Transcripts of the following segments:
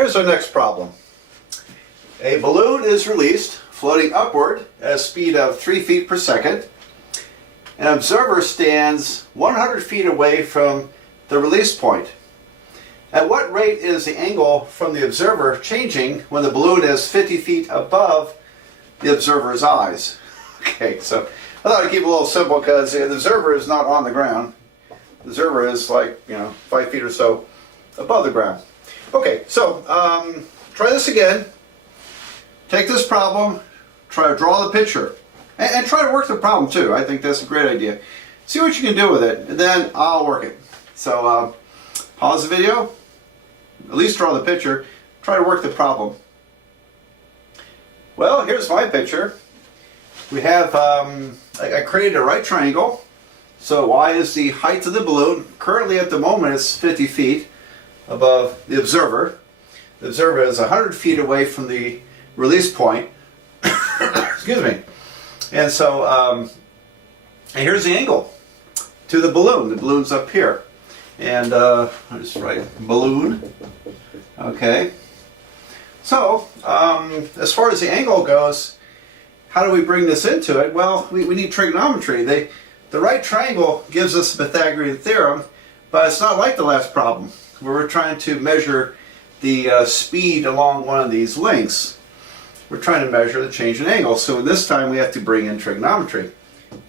Here's our next problem. A balloon is released, floating upward at a speed of 3 feet per second. An observer stands 100 feet away from the release point. At what rate is the angle from the observer changing when the balloon is 50 feet above the observer's eyes? Okay, so I thought I'd keep it a little simple because the observer is not on the ground. The observer is like, 5 feet or so above the ground. Okay, so try this again. Take this problem, try to draw the picture, and try to work the problem too. I think that's a great idea. See what you can do with it, and then I'll work it. So pause the video, at least draw the picture, try to work the problem. Well, here's my picture. We have, I created a right triangle. So y is the height of the balloon. Currently at the moment it's 50 feet above the observer. The observer is 100 feet away from the release point. Excuse me. And so, and here's the angle to the balloon. The balloon's up here. And I'll just write balloon. Okay. So, as far as the angle goes, how do we bring this into it? Well, we need trigonometry. The right triangle gives us the Pythagorean theorem, but it's not like the last problem, where we're trying to measure the speed along one of these lengths. We're trying to measure the change in angle. So this time we have to bring in trigonometry.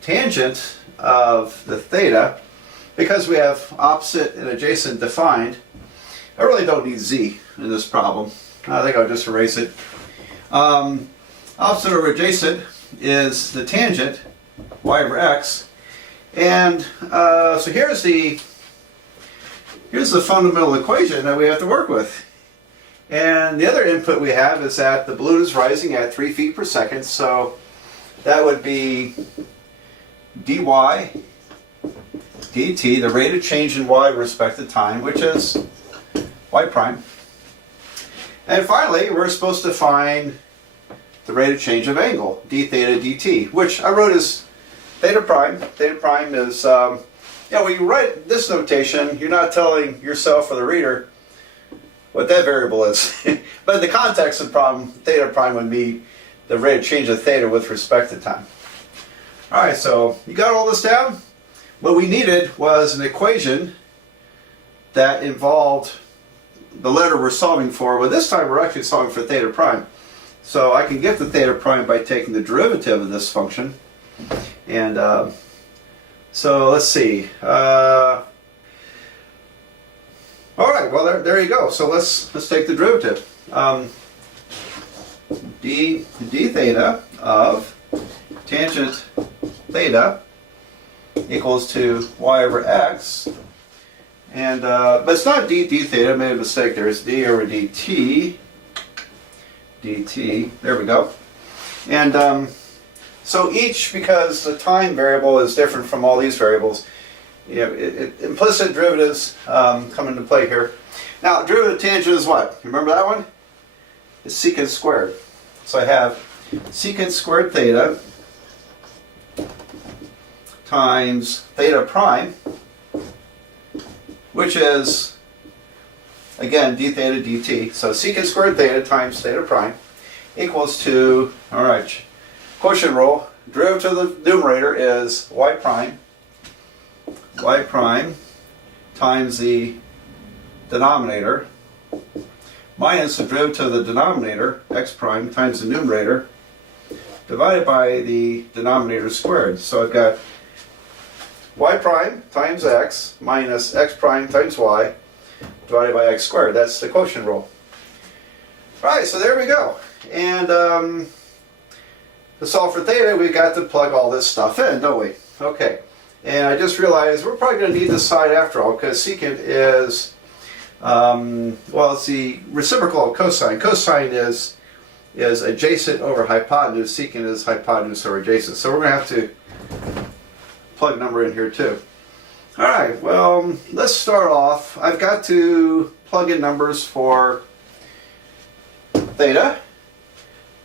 Tangent of the theta, because we have opposite and adjacent defined, I really don't need z in this problem. I think I'll just erase it. Opposite over adjacent is the tangent, y over x. And so here's the fundamental equation that we have to work with. And the other input we have is that the balloon is rising at 3 feet per second, so that would be dy dt, the rate of change in y with respect to time, which is y prime. And finally, we're supposed to find the rate of change of angle, d theta dt, which I wrote as theta prime. Theta prime is, when you write this notation, you're not telling yourself or the reader what that variable is. But in the context of the problem, theta prime would be the rate of change of theta with respect to time. Alright, so you got all this down? What we needed was an equation that involved the letter we're solving for, but this time we're actually solving for theta prime. So I can get the theta prime by taking the derivative of this function. And so let's see. All right, well there you go. So let's take the derivative. d theta of tangent theta equals to y over x. And but it's not d theta. I made a mistake there. It's d over dt. dt. There we go. And so each, because the time variable is different from all these variables, implicit derivatives come into play here. Now, derivative tangent is what? You remember that one? It's secant squared. So I have secant squared theta times theta prime, which is, again, d theta dt. So secant squared theta times theta prime equals to, all right, quotient rule, derivative of the numerator is y prime times the denominator minus the derivative of the denominator, x prime, times the numerator, divided by the denominator squared. So I've got y prime times x minus x prime times y divided by x squared. That's the quotient rule. Alright, so there we go. And to solve for theta, we've got to plug all this stuff in, don't we? Okay. And I just realized we're probably going to need this side after all, because secant is, well, it's the reciprocal of cosine. Cosine is adjacent over hypotenuse. Secant is hypotenuse over adjacent. So we're going to have to plug number in here too. Alright, well, let's start off. I've got to plug in numbers for theta,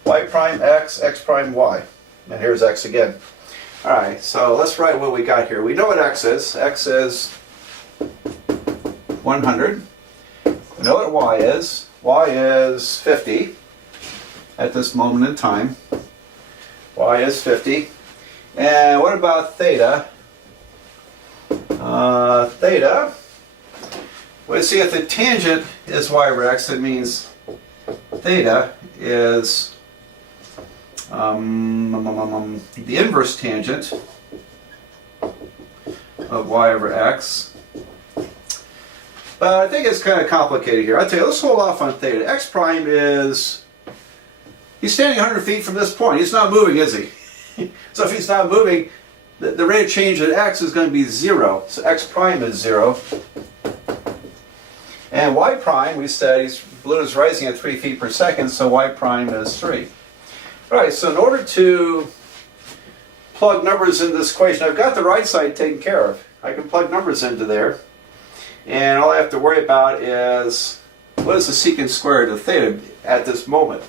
y prime x, x prime y. And here's x again. Alright, so let's write what we got here. We know what x is. X is 100. We know what y is. y is 50 at this moment in time. Y is 50. And what about theta? Theta, well, see, if the tangent is y over x, it means theta is the inverse tangent of y over x. But I think it's kind of complicated here. I'll tell you, let's hold off on theta. X prime is, he's standing 100 feet from this point. He's not moving, is he? So if he's not moving, the rate of change at x is going to be 0. So x prime is 0. And y prime, we said, balloon is rising at 3 feet per second, so y prime is 3. All right, so in order to plug numbers in this equation, I've got the right side taken care of. I can plug numbers into there. And all I have to worry about is, what is the secant squared of theta at this moment?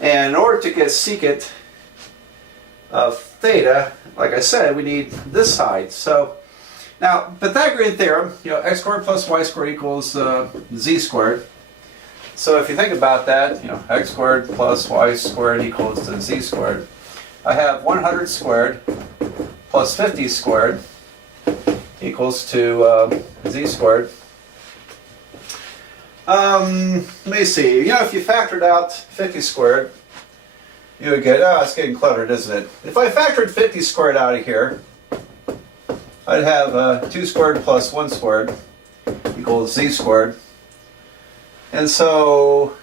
And in order to get secant of theta, like I said, we need this side. So now, Pythagorean theorem, x squared plus y squared equals z squared. So if you think about that, x squared plus y squared equals to z squared. I have 100 squared plus 50 squared equals to z squared. Let me see. If you factored out 50 squared, you would get, it's getting cluttered, isn't it? If I factored 50 squared out of here, I'd have 2 squared plus 1 squared equals z squared. And so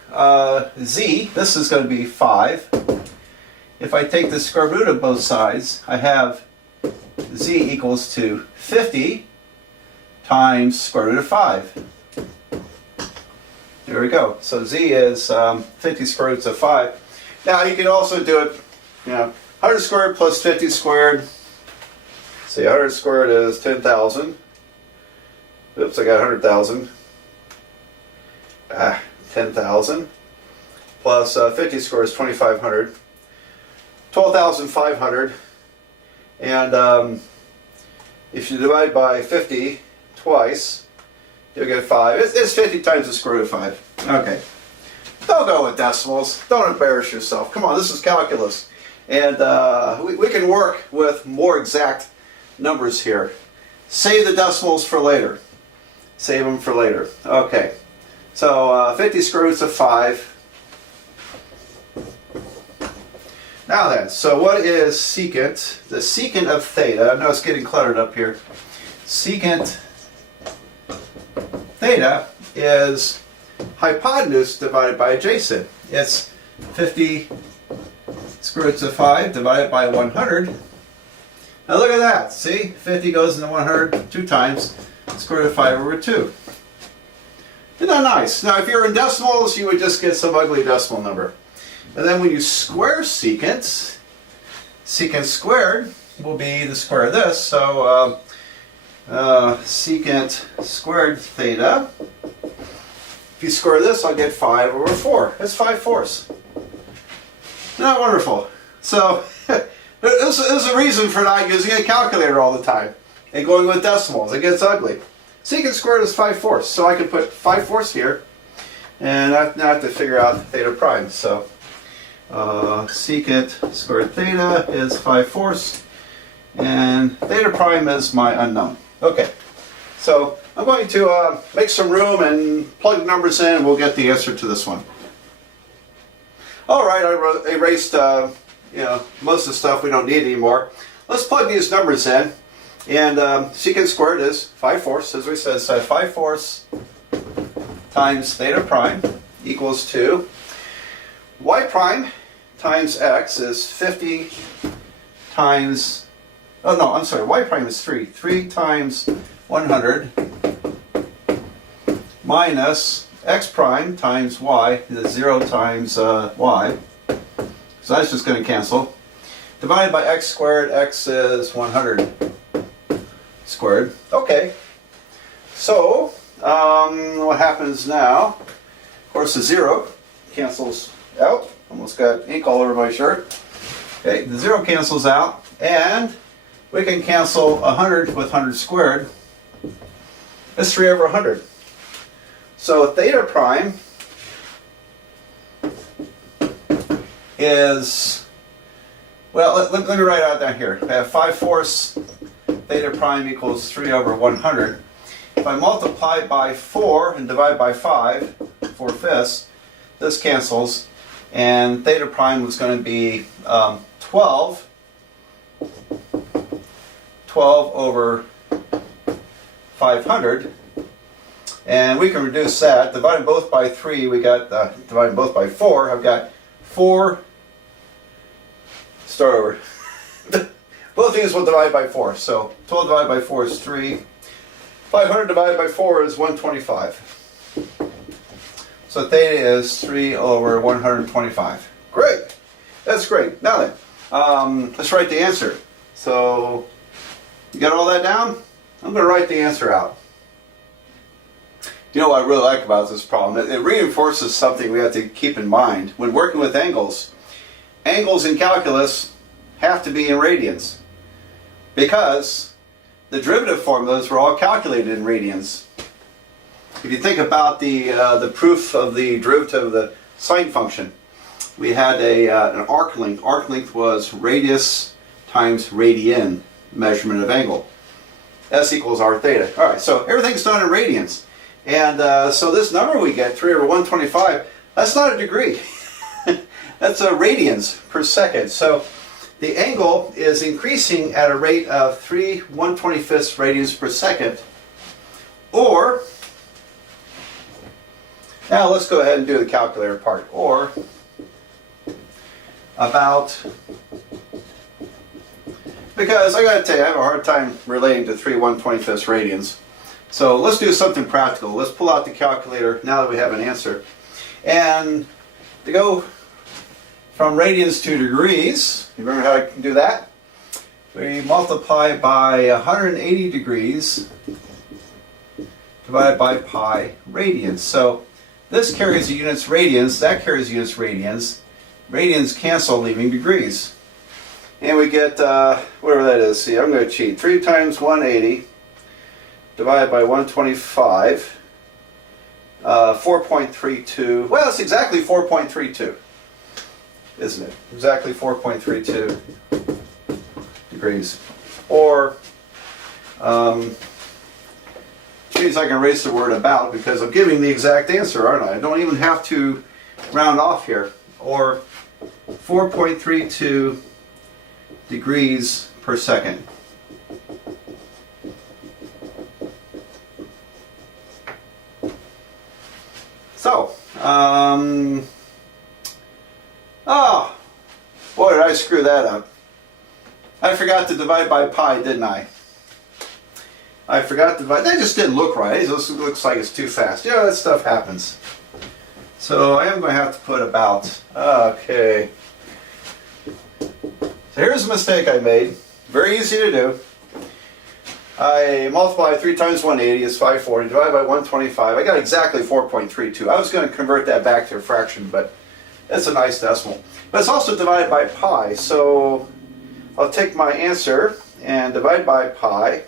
z, this is going to be 5. If I take the square root of both sides, I have z equals to 50 times square root of 5. There we go. So z is 50 square roots of 5. Now you can also do it, 100 squared plus 50 squared. See, 100 squared is 10,000. Oops, I got 100,000. 10,000. Plus 50 squared is 2,500. 12,500. And if you divide by 50 twice, you'll get 5. It's 50 times the square root of 5. Okay. Don't go with decimals. Don't embarrass yourself. Come on, this is calculus. And we can work with more exact numbers here. Save the decimals for later. Save them for later. Okay. So 50 square roots of 5. Now then, so what is secant? The secant of theta, I know it's getting cluttered up here. Secant theta is hypotenuse divided by adjacent. It's 50 square roots of 5 divided by 100. Now look at that. See? 50 goes into 100 2 times. Square root of 5 over 2. Isn't that nice? Now if you're in decimals, you would just get some ugly decimal number. And then when you square secant, secant squared will be the square of this. So secant squared theta. If you square this, I'll get 5 over 4. That's 5/4. Isn't that wonderful? So there's a reason for not using a calculator all the time and going with decimals. It gets ugly. Secant squared is 5/4. So I can put 5/4 here, and I now have to figure out theta prime. So secant squared theta is 5/4, and theta prime is my unknown. Okay. So I'm going to make some room and plug numbers in, and we'll get the answer to this one. All right, I erased most of the stuff we don't need anymore. Let's plug these numbers in. And secant squared is 5/4, as we said. So 5/4 times theta prime equals to y prime times x is 50 times, oh no, I'm sorry, y prime is 3. 3 times 100 minus x prime times y is 0 times y. So that's just going to cancel. Divided by x squared, x is 100 squared. Okay. So, what happens now? Of course, the 0 cancels out. Almost got ink all over my shirt. Okay, the 0 cancels out, and we can cancel 100 with 100 squared. It's 3 over 100. So theta prime is, well, let me write it out down here. I have 5/4 theta prime equals 3 over 100. If I multiply by 4 and divide by 5, 4/5, this cancels, and theta prime was going to be 12 over 500, and we can reduce that. Dividing both by 3, we got, dividing both by 4, I've got 4, start over. Both these will divide by 4, so 12 divided by 4 is 3. 500 divided by 4 is 125. So theta is 3 over 125. Great! That's great. Now then, let's write the answer. So, you got all that down? I'm going to write the answer out. You know what I really like about this problem? It reinforces something we have to keep in mind. When working with angles, angles in calculus have to be in radians, because the derivative formulas were all calculated in radians. If you think about the proof of the derivative of the sine function, we had an arc length. Arc length was radius times radian, measurement of angle. S equals r theta. All right, so everything's done in radians. And so this number we get, 3 over 125, that's not a degree. That's a radians per second. So the angle is increasing at a rate of 3 1/25 radians per second. Or, now let's go ahead and do the calculator part. Or about, because I gotta tell you, I have a hard time relating to 3 1/25 radians. So let's do something practical. Let's pull out the calculator now that we have an answer. And to go from radians to degrees, you remember how I can do that? We multiply by 180 degrees divided by pi radians. So this carries the units radians, that carries units radians. Radians cancel, leaving degrees. And we get, whatever that is, see, I'm going to cheat. 3 times 180 divided by 125, 4.32. Well, it's exactly 4.32, isn't it? Exactly 4.32 degrees. Or, which means I can erase the word about, because I'm giving the exact answer, aren't I? I don't even have to round off here. Or 4.32 degrees per second. So, oh, boy, did I screw that up. I forgot to divide by pi, didn't I? I forgot to divide. That just didn't look right. It just looks like it's too fast. Yeah, that stuff happens. So I am going to have to put about. Okay. So here's a mistake I made. Very easy to do. I multiply 3 times 180 is 540, divided by 125. I got exactly 4.32. I was going to convert that back to a fraction, but it's a nice decimal. But it's also divided by pi, so I'll take my answer and divide by pi.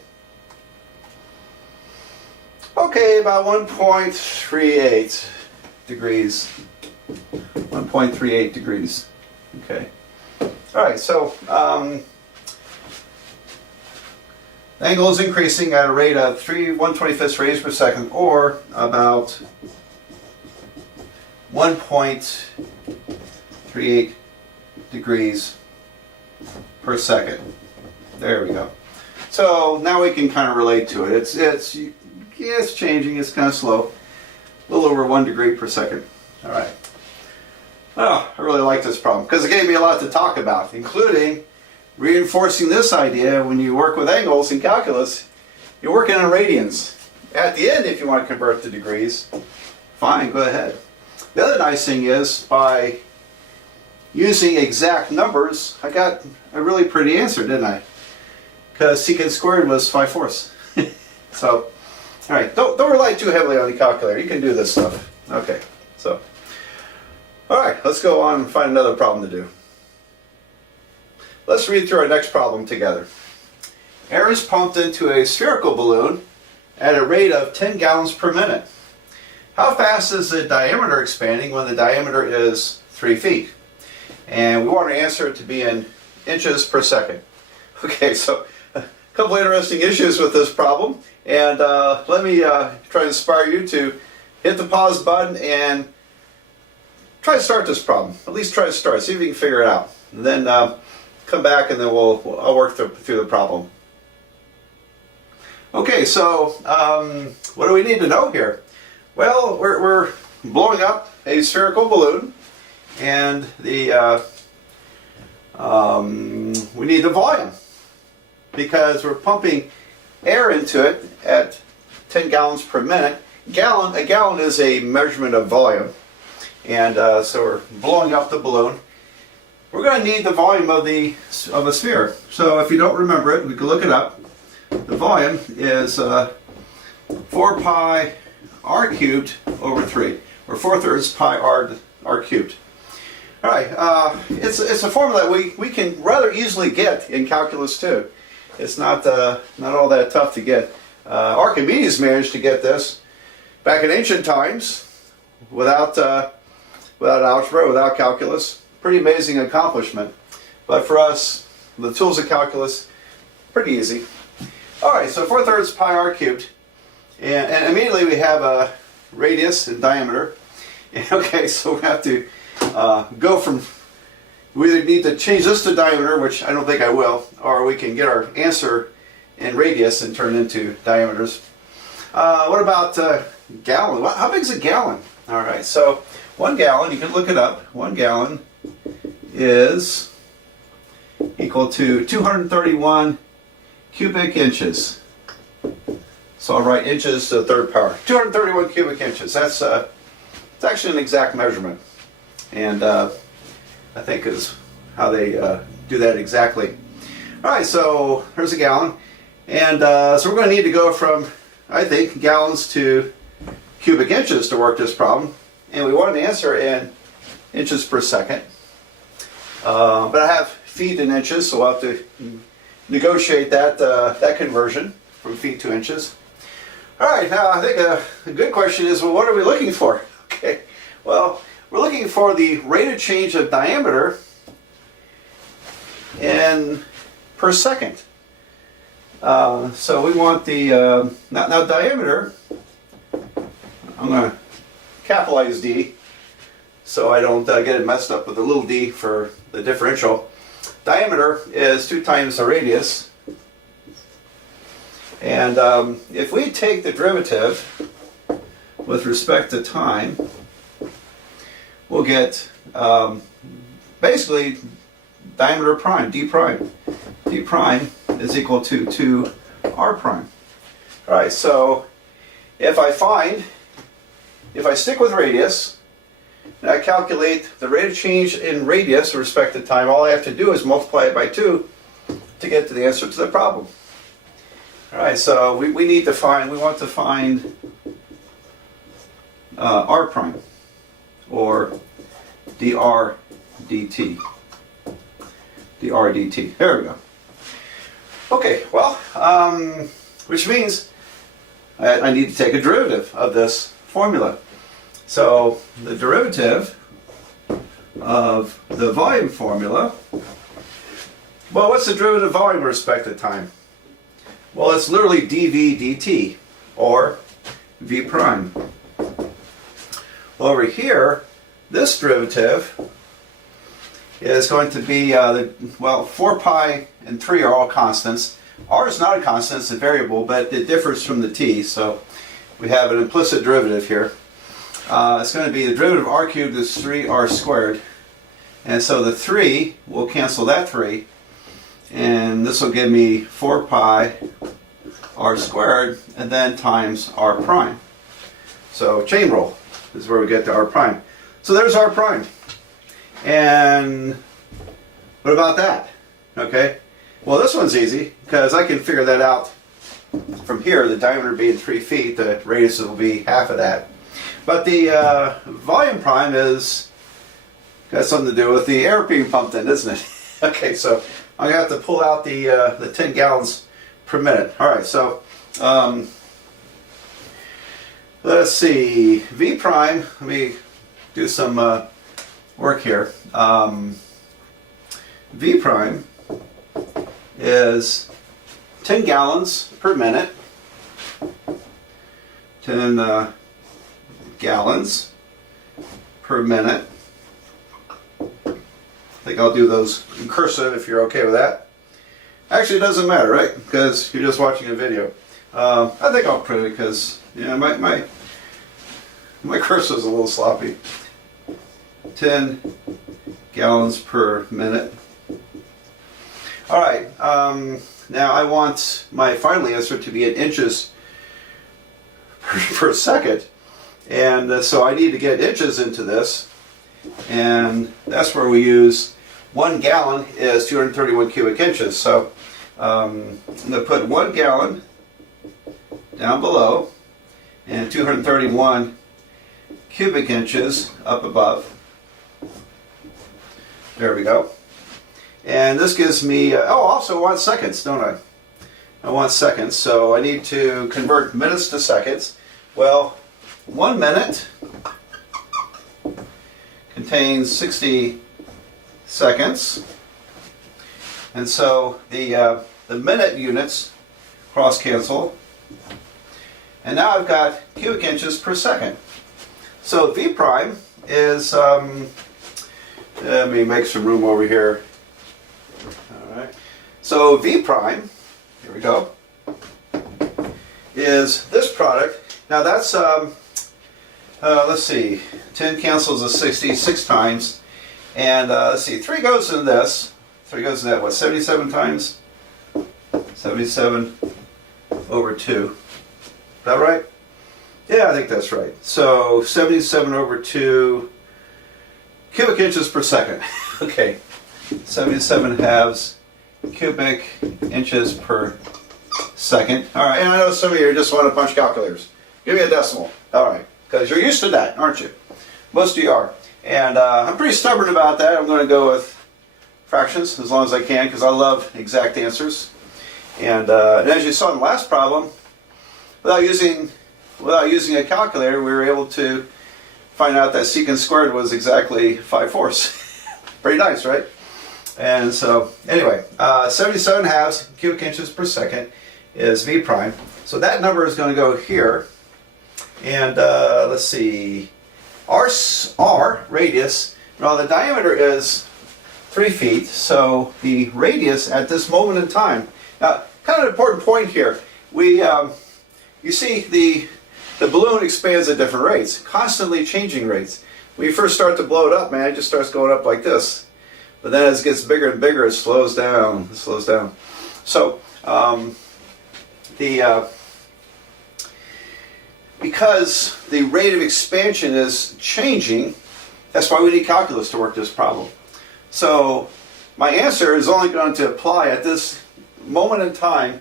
Okay, about 1.38 degrees. 1.38 degrees. Okay. All right, so the angle is increasing at a rate of 3 1/25 radians per second, or about 1.38 degrees per second. There we go. So now we can kind of relate to it. It's changing. It's kind of slow. A little over 1 degree per second. All right. Oh, I really like this problem because it gave me a lot to talk about, including reinforcing this idea. When you work with angles in calculus, you're working on radians. At the end, if you want to convert to degrees, fine, go ahead. The other nice thing is, by using exact numbers, I got a really pretty answer, didn't I? Because secant squared was 5/4. So, all right, don't rely too heavily on the calculator. You can do this stuff. Okay, so, all right, let's go on and find another problem to do. Let's read through our next problem together. Air is pumped into a spherical balloon at a rate of 10 gallons per minute. How fast is the diameter expanding when the diameter is 3 feet? and we want our answer to be in inches per second. Okay, so a couple interesting issues with this problem, and let me try to inspire you to hit the pause button and try to start this problem. At least try to start, see if you can figure it out. And then come back and then I'll work through the problem. Okay, so what do we need to know here? Well, we're blowing up a spherical balloon, and the we need the volume because we're pumping air into it at 10 gallons per minute. A gallon is a measurement of volume, and so we're blowing up the balloon. We're going to need the volume of a sphere. So if you don't remember it, we can look it up. The volume is 4 pi r cubed over 3, or 4/3 pi r cubed. All right, it's a formula that we can rather easily get in calculus too. It's not all that tough to get. Archimedes managed to get this back in ancient times without algebra, without calculus. Pretty amazing accomplishment. But for us, the tools of calculus, pretty easy. All right, so 4/3 pi r cubed, and immediately we have a radius and diameter. Okay, so we have to go from, we either need to change this to diameter, which I don't think I will, or we can get our answer in radius and turn into diameters. What about gallon? How big is a gallon? All right, so 1 gallon, you can look it up. 1 gallon is equal to 231 cubic inches. So I'll write inches to the third power. 231 cubic inches. That's it's actually an exact measurement, and I think is how they do that exactly. All right, so here's a gallon, and so we're going to need to go from, I think, gallons to cubic inches to work this problem, and we want an answer in inches per second. But I have feet in inches, so we'll have to negotiate that conversion from feet to inches. All right, now I think a good question is, well, what are we looking for? Okay, well, we're looking for the rate of change of diameter in per second. So we want the, now diameter, I'm going to capitalize D so I don't get it messed up with a little d for the differential. Diameter is 2 times the radius. And if we take the derivative with respect to time, we'll get basically diameter prime, d prime. D prime is equal to 2r prime. All right, so if I stick with radius, and I calculate the rate of change in radius with respect to time, all I have to do is multiply it by 2 to get to the answer to the problem. All right, so we want to find r prime, or dr dt. Dr dt. There we go. Okay, well, which means I need to take a derivative of this formula. So the derivative of the volume formula, well, what's the derivative of volume with respect to time? Well, it's literally dv dt, or v prime. Over here, this derivative is going to be, 4 pi and 3 are all constants. R is not a constant, it's a variable, but it differs from the t, so we have an implicit derivative here. It's going to be the derivative of r cubed is 3r squared, and so the 3 will cancel that 3, and this will give me 4 pi r squared, and then times r prime. So chain rule is where we get to r prime. So there's r prime. And what about that? Okay, well, this one's easy because I can figure that out from here. The diameter being 3 feet, the radius will be half of that. But the volume prime got something to do with the air being pumped in, isn't it? Okay, so I'm going to have to pull out the 10 gallons per minute. All right, so let's see. V prime, let me do some work here. V prime is 10 gallons per minute. 10 gallons per minute. I think I'll do those in cursive if you're okay with that. Actually, it doesn't matter, right? Because you're just watching a video. I think I'll print it because my cursive is a little sloppy. 10 gallons per minute. All right. Now I want my final answer to be in inches per second, and so I need to get inches into this, and that's where we use 1 gallon is 231 cubic inches. So I'm going to put 1 gallon down below and 231 cubic inches up above. There we go. And this gives me, also I want seconds, don't I? I want seconds, so I need to convert minutes to seconds. Well, 1 minute contains 60 seconds. And so the minute units cross cancel. And now I've got cubic inches per second. So V prime is, let me make some room over here. All right. So V prime, here we go, is this product. Now that's, let's see, 10 cancels a 60 6 times. And let's see, 3 goes into this. 3 goes into that, what, 77 times? 77 over 2. Is that right? Yeah, I think that's right. So 77 over 2 cubic inches per second. Okay, 77 halves cubic inches per second. All right, and I know some of you just want to punch calculators. Give me a decimal. All right, because you're used to that, aren't you? Most of you are. And I'm pretty stubborn about that. I'm going to go with fractions as long as I can because I love exact answers. And as you saw in the last problem, without using a calculator, we were able to find out that secant squared was exactly 5/4. Pretty nice, right? And so, anyway, 77 halves cubic inches per second is V prime. So that number is going to go here. And let's see, R radius, well, the diameter is 3 feet, so the radius at this moment in time, now, kind of an important point here, you see the balloon expands at different rates, constantly changing rates. When you first start to blow it up, man, it just starts going up like this. But then as it gets bigger and bigger, it slows down. It slows down. So because the rate of expansion is changing, that's why we need calculus to work this problem. So my answer is only going to apply at this moment in time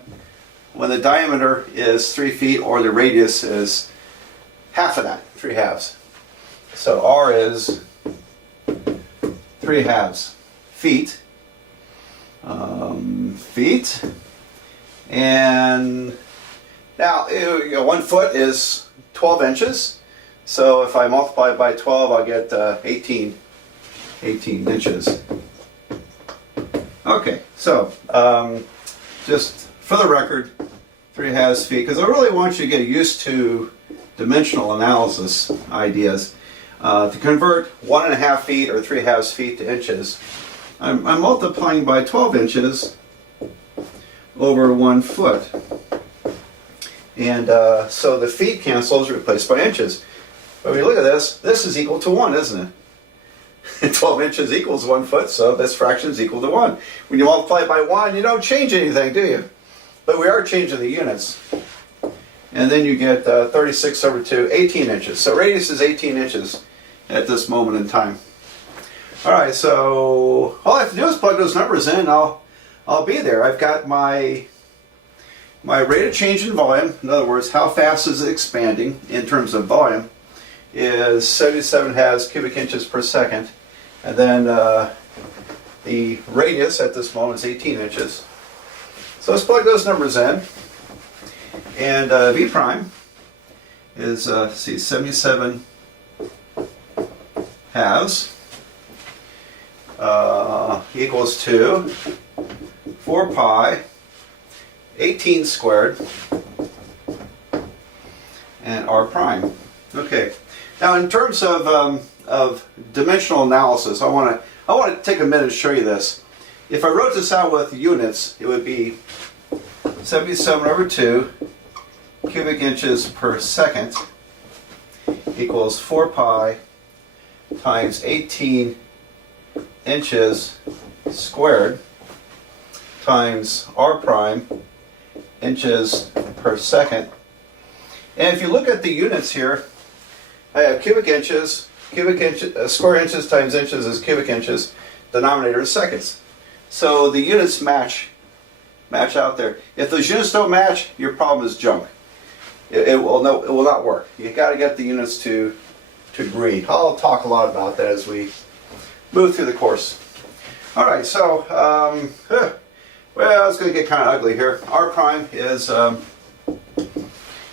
when the diameter is 3 feet or the radius is half of that, 3 halves. So R is 3 halves. Feet. Feet. And now, 1 foot is 12 inches. So if I multiply by 12, I'll get 18 inches. Okay, so just for the record, 3 halves feet, because I really want you to get used to dimensional analysis ideas. To convert 1.5 feet or 3 halves feet to inches, I'm multiplying by 12 inches over 1 foot. And so the feet cancels, replaced by inches. But when you look at this is equal to 1, isn't it? 12 inches equals 1 foot, so this fraction is equal to 1. When you multiply by 1, you don't change anything, do you? But we are changing the units. And then you get 36 over 2, 18 inches. So radius is 18 inches at this moment in time. All right, so all I have to do is plug those numbers in. I'll be there. I've got my rate of change in volume. In other words, how fast is it expanding in terms of volume? Is 77 halves cubic inches per second, and then the radius at this moment is 18 inches. So let's plug those numbers in. And V prime is 77 halves equals to 4 pi 18 squared and r prime. Okay. Now, in terms of dimensional analysis, I want to take a minute to show you this. If I wrote this out with units, it would be 77 over 2 cubic inches per second equals 4 pi times 18 inches squared times r prime inches per second. And if you look at the units here, I have cubic inches, square inches times inches is cubic inches, denominator is seconds. So the units match out there. If those units don't match, your problem is junk. It will not work. You got to get the units to agree. I'll talk a lot about that as we move through the course. All right, so well, it's going to get kind of ugly here. R prime is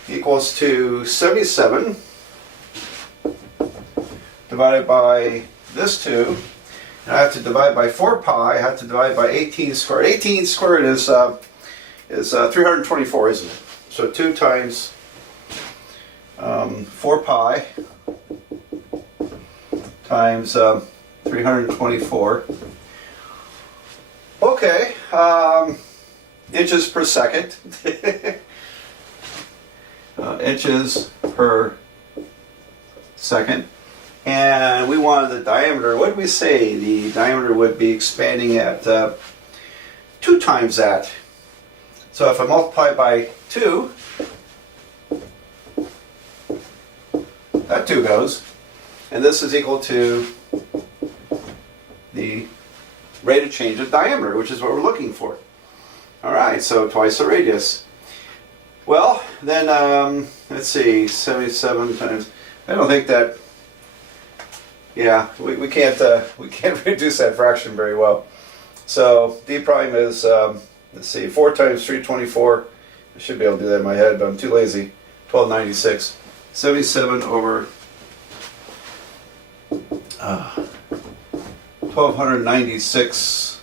equals to 77 divided by this 2. And I have to divide by 4 pi. I have to divide by 18 squared. 18 squared is 324, isn't it? So 2 times 4 pi times 324. Okay, inches per second. Inches per second. And we wanted the diameter. What did we say? The diameter would be expanding at 2 times that. So if I multiply by 2, that 2 goes. And this is equal to the rate of change of diameter, which is what we're looking for. All right, so twice the radius. Well, then, let's see, 77 times, I don't think that, yeah, we can't reduce that fraction very well. So d prime is, let's see, 4 times 324, I should be able to do that in my head, but I'm too lazy, 1296. 77 over 1296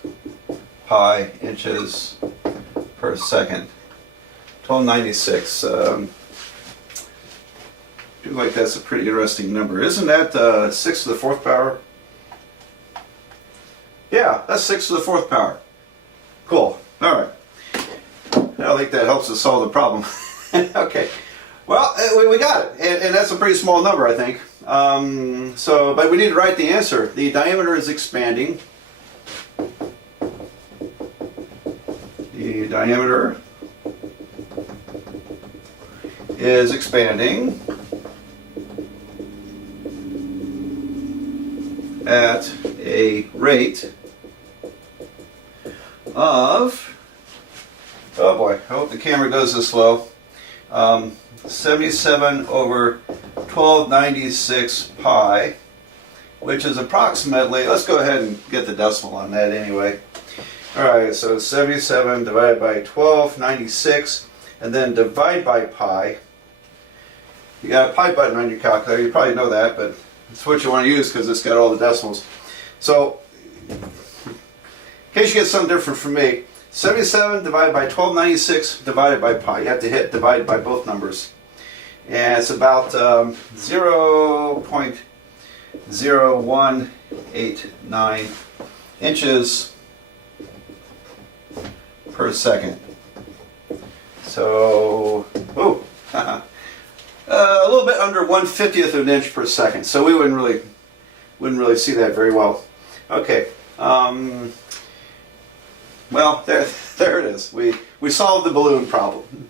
pi inches per second. 1296. I feel like that's a pretty interesting number. Isn't that 6 to the 4th power? Yeah, that's 6 to the 4th power. Cool. All right. I don't think that helps us solve the problem. Okay. Well, we got it, and that's a pretty small number, I think. But we need to write the answer. The diameter is expanding. The diameter is expanding at a rate of, oh boy, I hope the camera does this slow, 77 over 1296 pi, which is approximately, let's go ahead and get the decimal on that anyway. Alright, so 77 divided by 1296, and then divide by pi. You got a pi button on your calculator, you probably know that, but it's what you want to use because it's got all the decimals. So, in case you get something different from me, 77 divided by 1296 divided by pi. You have to hit divide by both numbers. And it's about 0.0189 inches per second. So, a little bit under 1/50th of an inch per second. So we wouldn't really see that very well. Okay. Well, there it is. We solved the balloon problem.